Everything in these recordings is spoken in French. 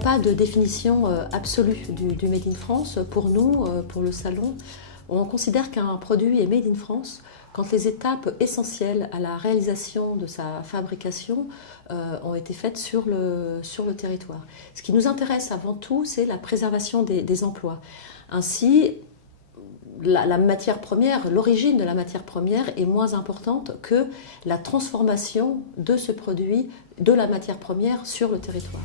pas de définition absolue du Made in France. Pour nous, pour le salon, on considère qu'un produit est Made in France quand les étapes essentielles à la réalisation de sa fabrication ont été faites sur le territoire. Ce qui nous intéresse avant tout, c'est la préservation des emplois. Ainsi, la matière première, l'origine de la matière première est moins importante que la transformation de ce produit, de la matière première sur le territoire.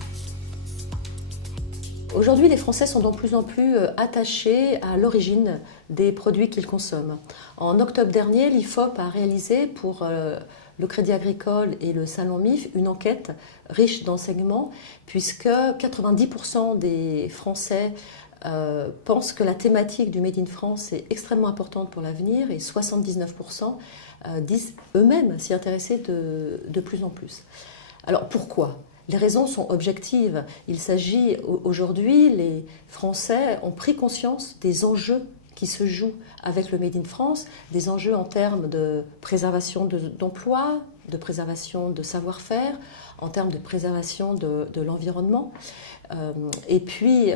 Aujourd'hui, les Français sont de plus en plus attachés à l'origine des produits qu'ils consomment. En octobre dernier, l'IFOP a réalisé pour le Crédit Agricole et le Salon MIF une enquête riche d'enseignements, puisque 90% des Français pensent que la thématique du Made in France est extrêmement importante pour l'avenir et 79% disent eux-mêmes s'y intéresser de plus en plus. Alors pourquoi ? Les raisons sont objectives. Il s'agit aujourd'hui, les Français ont pris conscience des enjeux qui se jouent avec le Made in France, des enjeux en termes de préservation d'emplois, de préservation de savoir-faire, en termes de préservation de l'environnement. Et puis,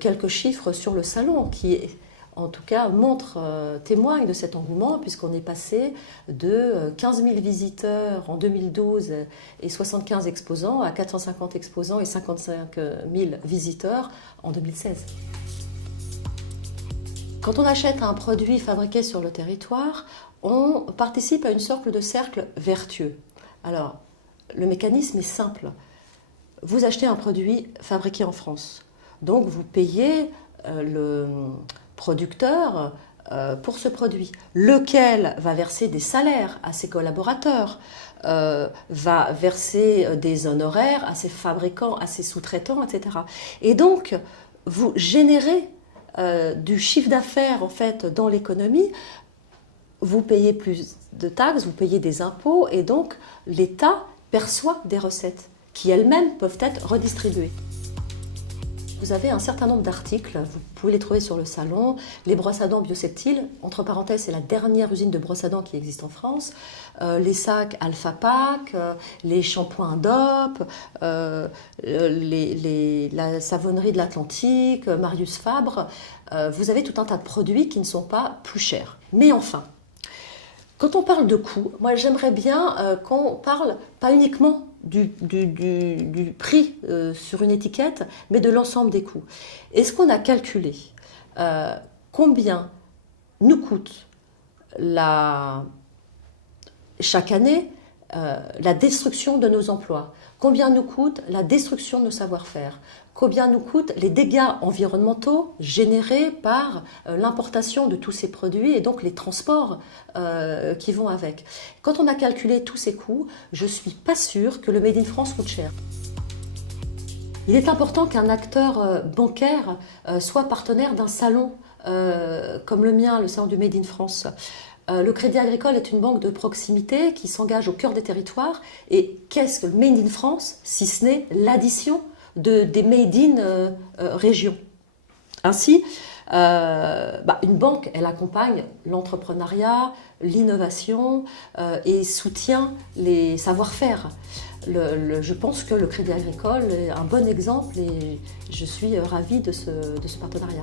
quelques chiffres sur le salon qui, en tout cas, témoignent de cet engouement, puisqu'on est passé de 15 000 visiteurs en 2012 et 75 exposants à 450 exposants et 55 000 visiteurs en 2016. Quand on achète un produit fabriqué sur le territoire, on participe à une sorte de cercle vertueux. Alors, le mécanisme est simple. Vous achetez un produit fabriqué en France. Donc, vous payez le producteur pour ce produit, lequel va verser des salaires à ses collaborateurs, va verser des honoraires à ses fabricants, à ses sous-traitants, etc. Et donc, vous générez du chiffre d'affaires en fait dans l'économie, vous payez plus de taxes, vous payez des impôts et donc l'État perçoit des recettes qui elles-mêmes peuvent être redistribuées. Vous avez un certain nombre d'articles, vous pouvez les trouver sur le salon. Les brosses à dents Bioseptile, entre parenthèses, c'est la dernière usine de brosses à dents qui existe en France. Les sacs Alpha Pack, les shampoings DOP, la savonnerie de l'Atlantique, Marius Fabre. Vous avez tout un tas de produits qui ne sont pas plus chers. Mais enfin, quand on parle de coûts, moi j'aimerais bien qu'on parle pas uniquement du prix sur une étiquette, mais de l'ensemble des coûts. Est-ce qu'on a calculé combien nous coûte chaque année la destruction de nos emplois? Combien nous coûte la destruction de nos savoir-faire? Combien nous coûtent les dégâts environnementaux générés par l'importation de tous ces produits et donc les transports qui vont avec? Quand on a calculé tous ces coûts, je ne suis pas sûre que le Made in France coûte cher. Il est important qu'un acteur bancaire soit partenaire d'un salon comme le mien, le salon du Made in France. Le Crédit Agricole est une banque de proximité qui s'engage au cœur des territoires. Et qu'est-ce que le Made in France, si ce n'est l'addition des Made in régions? Ainsi, une banque, elle accompagne l'entrepreneuriat, l'innovation et soutient les savoir-faire. Je pense que le Crédit Agricole est un bon exemple et je suis ravie de ce partenariat.